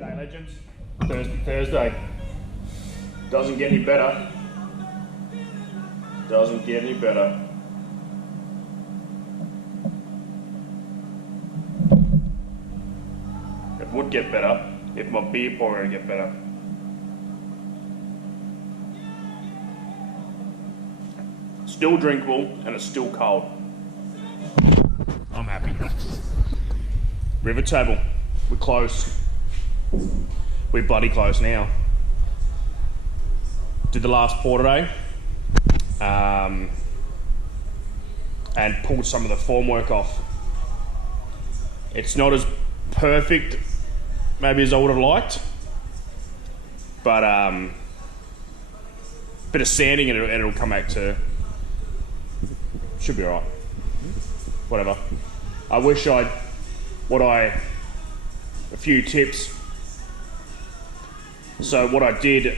G'day legends. Thursday. Doesn't get any better. Doesn't get any better. It would get better if my beer pouring would get better. Still drinkable and it's still cold. I'm happy. River table. We're close. We're bloody close now. Did the last pour today. And pulled some of the formwork off. It's not as perfect maybe as I would have liked. But bit of sanding and it'll come back to, should be alright. Whatever. I wish a few tips. So what I did,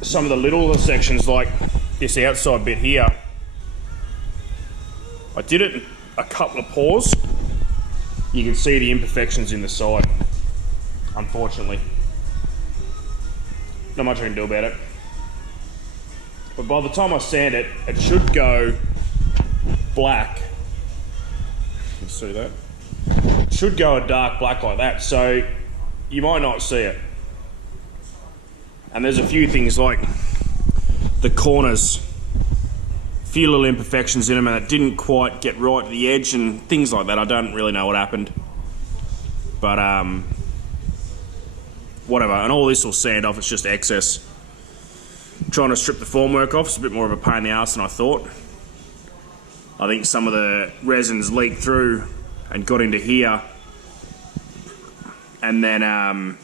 some of the littler sections like this outside bit here, I did it in a couple of pours. You can see the imperfections in the side, unfortunately. Not much I can do about it. But by the time I sand it, it should go black. You see that? It should go a dark black like that, so you might not see it. And there's a few things like the corners, a few little imperfections in them, and it didn't quite get right at the edge and things like that. I don't really know what happened. But whatever, and all this will sand off, it's just excess. Trying to strip the formwork off is a bit more of a pain in the arse than I thought. I think some of the resins leaked through and got into here, and then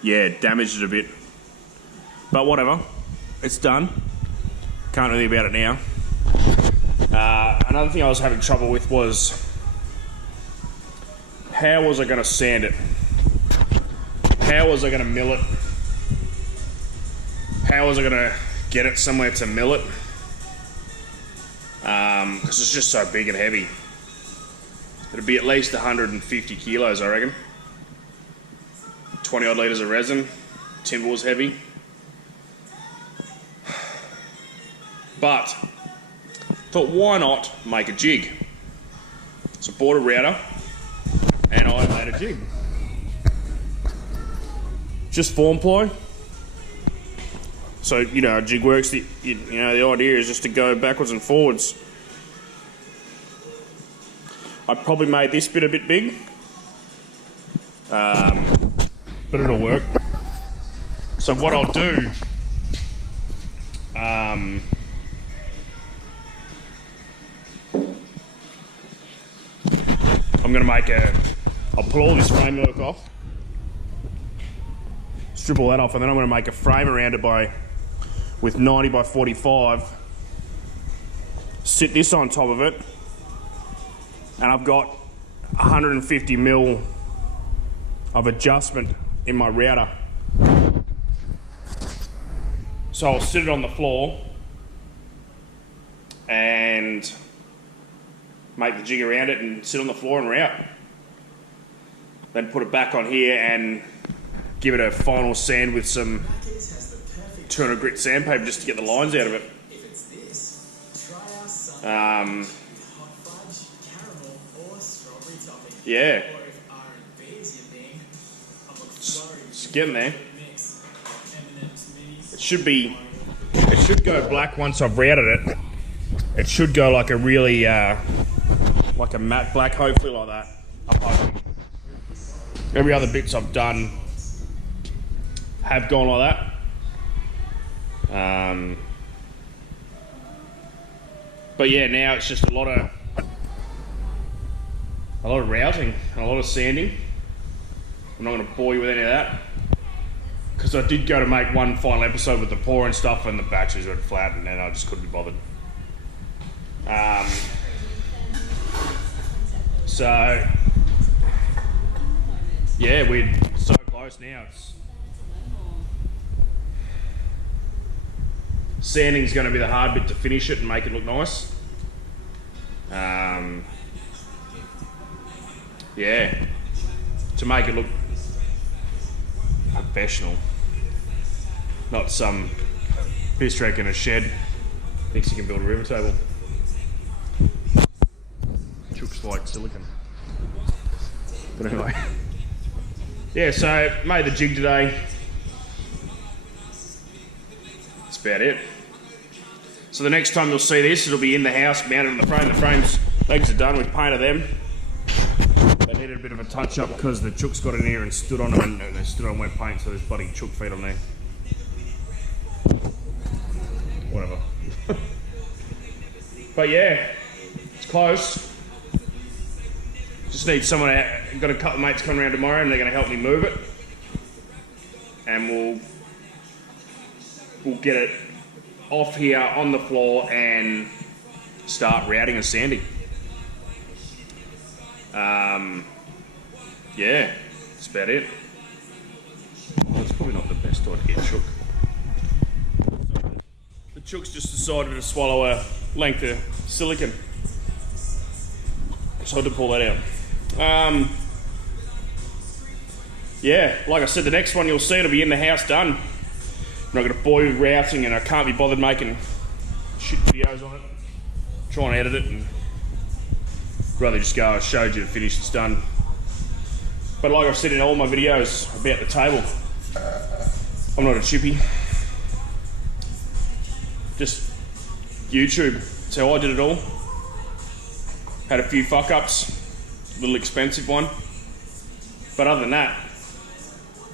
yeah, damaged it a bit. But whatever, it's done. Can't really about it now. Another thing I was having trouble with was, how was I going to sand it? How was I going to mill it? How was I going to get it somewhere to mill it? Because it's just so big and heavy. It'll be at least 150 kilos, I reckon. 20 odd litres of resin. Timber was heavy. But thought, why not make a jig? So bought a router and I made a jig. Just form ply. So, you know, a jig works, the idea is just to go backwards and forwards. I probably made this bit a bit big. But it'll work. So what I'll do, I'm gonna I'll pull all this framework off, strip all that off, and then I'm gonna make a frame around it with 90 by 45, sit this on top of it, and I've got 150 mil of adjustment in my router. So I'll sit it on the floor and make the jig around it and sit on the floor and route. Then put it back on here and give it a final sand with some 200 grit sandpaper just to get the lines out of it. Yeah. It's getting there. It should go black once I've routed it. It should go like a really, like a matte black, hopefully like that. I'm hoping. Every other bits I've done have gone like that. But yeah, now it's just a lot of routing and a lot of sanding. I'm not going to bore you with any of that, because I did go to make one final episode with the pour and stuff, and the batteries went flat, and then I just couldn't be bothered. So yeah, we're so close now. Sanding's going to be the hard bit to finish it and make it look nice. Yeah. to make it look professional. Not some piss track in a shed thinks he can build a river table. Chooks like silicon. But anyway. Yeah, so made the jig today. That's about it. So the next time you'll see this, it'll be in the house, mounted on the frame. The frame's legs are done, we've painted them. They needed a bit of a touch up because the chooks got in here and stood on them and they stood on wet paint, so there's bloody chook feet on there. Whatever. But yeah, it's close. Just need someone out. Got a couple of mates coming around tomorrow and they're going to help me move it. And we'll get it off here on the floor and start routing and sanding. Yeah, that's about it. Well, it's probably not the best time to get chook. The chooks just decided to swallow a length of silicon. So I had to pull that out. Yeah, like I said, the next one you'll see, it'll be in the house done. I'm not going to bore you with routing and I can't be bothered making shit videos on it. Try and edit it and rather just go, I showed you the finish, it's done. But like I've said in all my videos about the table, I'm not a chippy. Just YouTube, that's how I did it all. Had a few fuck ups, a little expensive one. But other than that,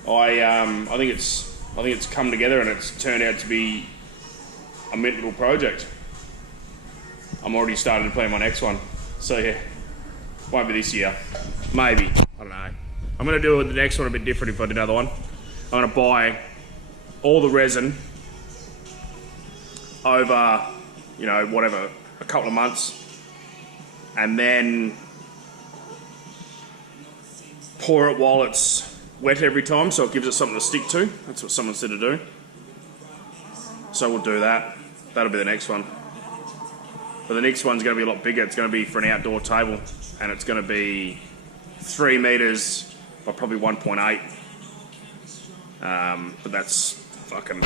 I think it's come together and it's turned out to be a mint little project. I'm already starting to plan my next one. So yeah, won't be this year. Maybe, I don't know. I'm gonna do the next one a bit different if I do another one. I'm gonna buy all the resin over, you know, whatever, a couple of months, and then pour it while it's wet every time so it gives it something to stick to. That's what someone said to do. So we'll do that. That'll be the next one. But the next one's going to be a lot bigger. It's going to be for an outdoor table and it's going to be 3 meters by probably 1.8. But that's fucking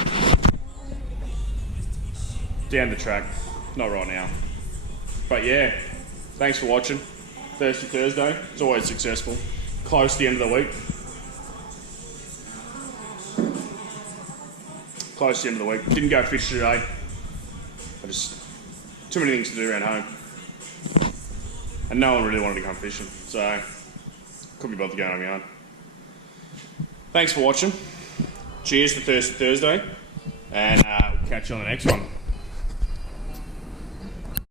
down the track. Not right now. But yeah, thanks for watching. Thirsty Thursday. It's always successful. Close to the end of the week. Close to the end of the week. Didn't go fish today. Too many things to do around home. And no one really wanted to come fishing. So, couldn't be bothered going on my own. Thanks for watching. Cheers to Thirsty Thursday. And we'll catch you on the next one.